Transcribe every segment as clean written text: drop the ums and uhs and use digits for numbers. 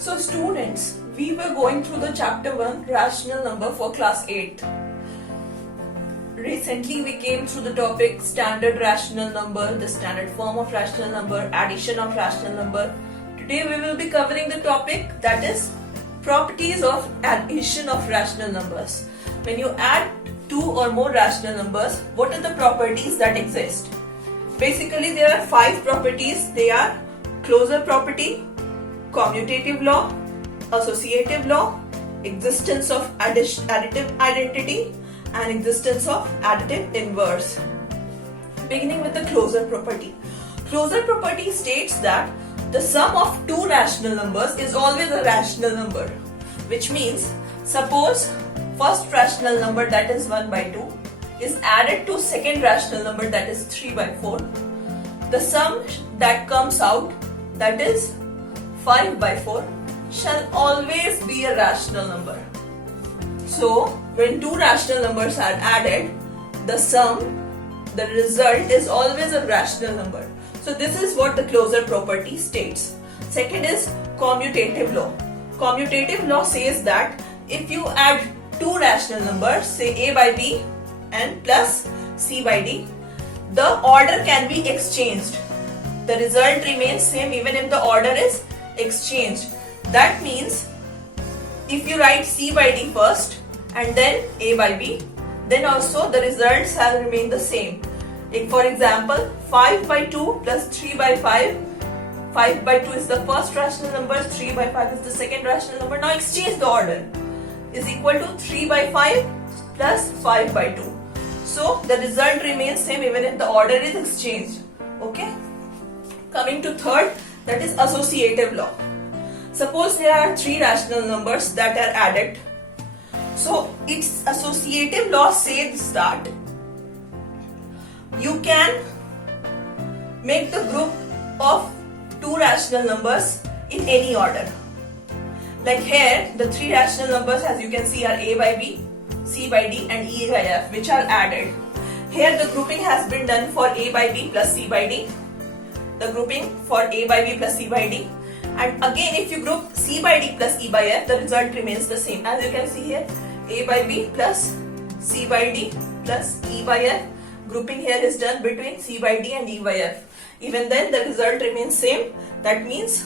So students, we were going through the chapter 1 rational number for class 8. Recently we came through the topic standard rational number, the standard form of rational number, addition of rational number. Today we will be covering the topic that is properties of addition of rational numbers. When you add two or more rational numbers, what are the properties that exist? Basically there are 5 properties. They are closure property, commutative law, associative law, existence of additive identity, and existence of additive inverse. Beginning with the closure property. Closure property states that the sum of two rational numbers is always a rational number, which means suppose first rational number, that is 1 by 2, is added to second rational number, that is 3 by 4. The sum that comes out, that is 5 by 4, shall always be a rational number. So, when two rational numbers are added, the sum, the result is always a rational number. So, this is what the closure property states. Second is commutative law. Commutative law says that if you add two rational numbers, say a by b and plus c by d, the order can be exchanged. The result remains same even if the order is exchanged. That means if you write c by d first and then a by b, then also the result shall remain the same. Like for example, 5 by 2 plus 3 by 5. 5 by 2 is the first rational number, 3 by 5 is the second rational number. Now exchange the order. Is equal to 3 by 5 plus 5 by 2. So the result remains same even if the order is exchanged. Okay. Coming to third, that is associative law. Suppose there are three rational numbers that are added. So its associative law says that you can make the group of two rational numbers in any order. Like here, the three rational numbers as you can see are a by b, c by d and e by f, which are added. Here the grouping has been done for a by b plus c by d. The grouping for a by b plus c by d. And again if you group c by d plus e by f, the result remains the same. As you can see here, a by b plus c by d plus e by f. Grouping here is done between c by d and e by f. Even then the result remains same. That means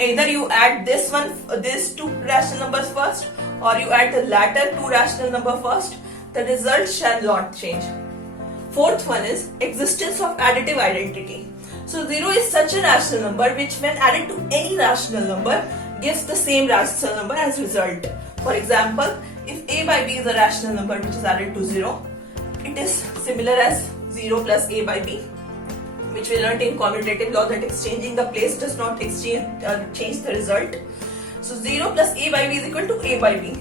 either you add these two rational numbers first, or you add the latter two rational number first, the result shall not change. Fourth one is existence of additive identity. So 0 is such a rational number which when added to any rational number gives the same rational number as result. For example, if a by b is a rational number which is added to 0, it is similar as 0 plus a by b, which we learned in commutative law that exchanging the place does not change the result. So 0 plus a by b is equal to a by b.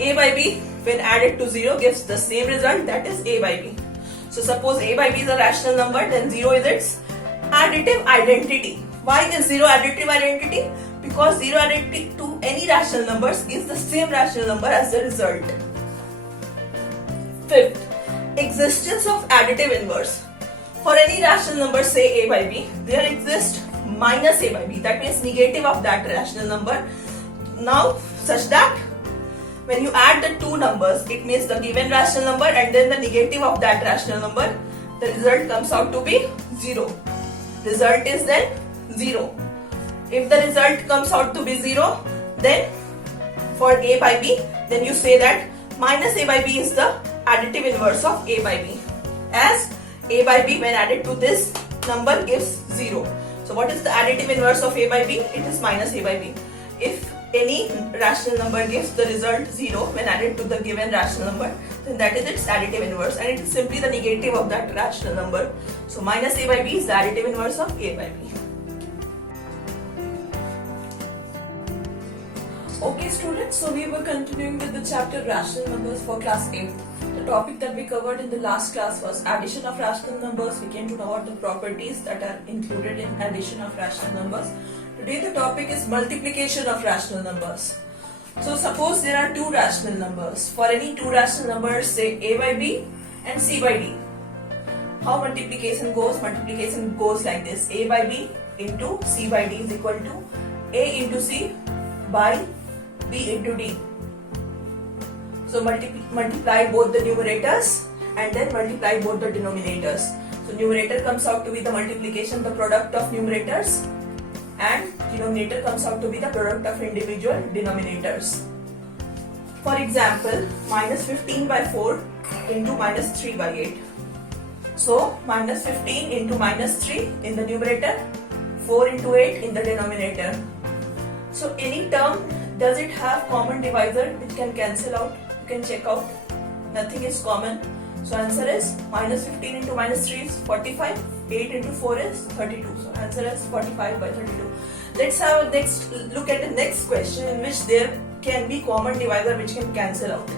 A by b when added to 0 gives the same result, that is a by b. So suppose a by b is a rational number, then 0 is its additive identity. Why is 0 additive identity? Because 0 added to any rational numbers gives the same rational number as the result. Fifth, existence of additive inverse. For any rational number, say a by b, there exists minus a by b, that means negative of that rational number. Now, such that when you add the two numbers, it means the given rational number and then the negative of that rational number, the result comes out to be 0. Result is then 0. If the result comes out to be 0, then for a by b, then you say that minus a by b is the additive inverse of a by b, as a by b when added to this number gives 0. So what is the additive inverse of a by b? It is minus a by b. If any rational number gives the result 0 when added to the given rational number, then that is its additive inverse, and it is simply the negative of that rational number. So minus a by b is the additive inverse of a by b. Okay students, so we were continuing with the chapter rational numbers for class 8. The topic that we covered in the last class was addition of rational numbers. We came to know about the properties that are included in addition of rational numbers. Today the topic is multiplication of rational numbers. So suppose there are two rational numbers. For any two rational numbers, say a by b and c by d. How multiplication goes? Multiplication goes like this: a by b into c by d is equal to A into C by B into D. So multiply both the numerators and then multiply both the denominators. So numerator comes out to be the multiplication, the product of numerators, and denominator comes out to be the product of individual denominators. For example, minus 15 by 4 into minus 3 by 8. So minus 15 into minus 3 in the numerator, 4 into 8 in the denominator. So any term, does it have common divisor which can cancel out? You can check out. Nothing is common. So answer is minus 15 into minus 3 is 45, 8 into 4 is 32. So answer is 45 by 32. Let's have a look at the next question in which there can be common divisor which can cancel out.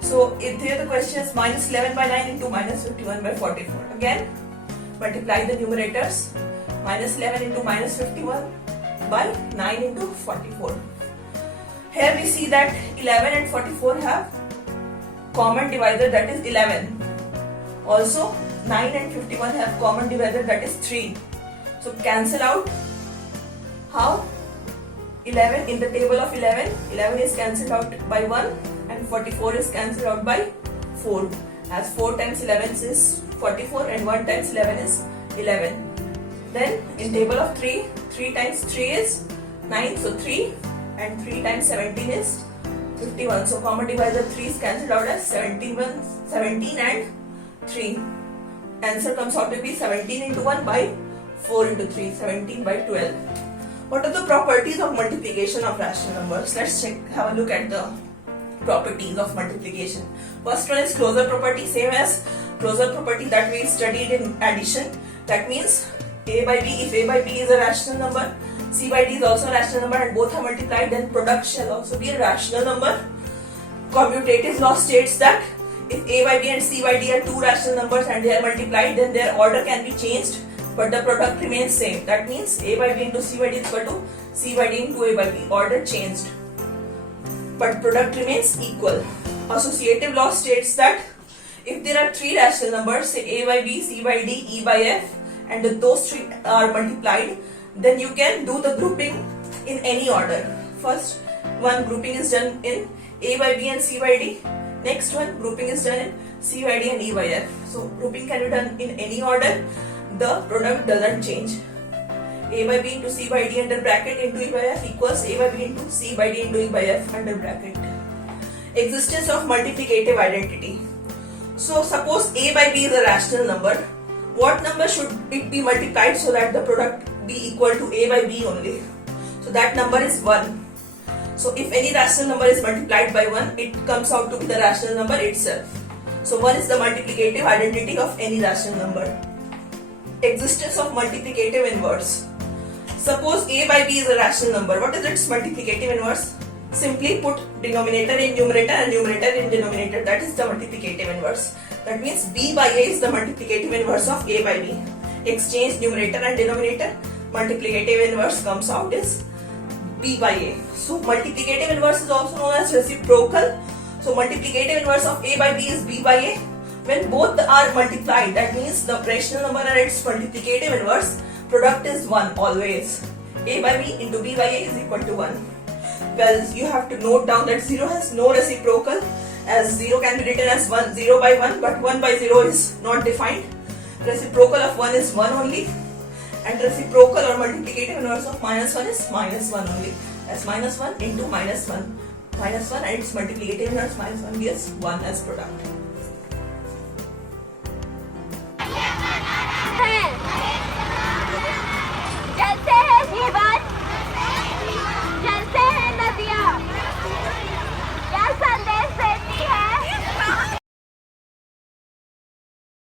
So if here the question is minus 11 by 9 into minus 51 by 44. Again, multiply the numerators. Minus 11 into minus 51 by 9 into 44. Here we see that 11 and 44 have common divisor, that is 11. Also 9 and 51 have common divisor, that is 3. So cancel out. How? 11 in the table of 11 is cancelled out by 1 and 44 is cancelled out by 4, as 4 times 11 is 44 and 1 times 11 is 11. Then in table of 3, 3 times 3 is 9, so 3, and 3 times 17 is 51. So common divisor 3 is cancelled out as 17 and 3. Answer comes out to be 17 into 1 by 4 into 3, 17 by 12. What are the properties of multiplication of rational numbers? Let's have a look at the properties of multiplication. First one is closure property, same as closure property that we studied in addition. That means A by B, if A by B is a rational number, C by D is also a rational number and both are multiplied, then product shall also be a rational number. Commutative law states that if A by B and C by D are two rational numbers and they are multiplied, then their order can be changed but the product remains same. That means A by B into C by D is equal to C by D into A by B. Order changed but product remains equal. Associative law states that if there are three rational numbers, say A by B, C by D, E by F, and those three are multiplied, then you can do the grouping in any order. First one grouping is done in A by B and C by D. Next one grouping is done in C by D and E by F. So grouping can be done in any order. The product doesn't change. A by B into C by D under bracket into E by F equals A by B into C by D into E by F under bracket. Existence of multiplicative identity. So suppose A by B is a rational number. What number should it be multiplied so that the product be equal to A by B only? So that number is 1. So if any rational number is multiplied by 1, it comes out to be the rational number itself. So 1 is the multiplicative identity of any rational number. Existence of multiplicative inverse. Suppose A by B is a rational number. What is its multiplicative inverse? Simply put denominator in numerator and numerator in denominator. That is the multiplicative inverse. That means B by A is the multiplicative inverse of A by B. Exchange numerator and denominator. Multiplicative inverse comes out is B by A. So multiplicative inverse is also known as reciprocal. So multiplicative inverse of A by B is B by A. When both are multiplied, that means the rational number and its multiplicative inverse, product is 1 always. A by B into B by A is equal to 1. Well, you have to note down that 0 has no reciprocal, as 0 can be written as 0 by 1, but 1 by 0 is not defined. Reciprocal of 1 is 1 only, and reciprocal or multiplicative inverse of minus 1 is minus 1 only, as minus 1 into minus 1. Minus 1 and its multiplicative inverse minus 1 gives 1 as product.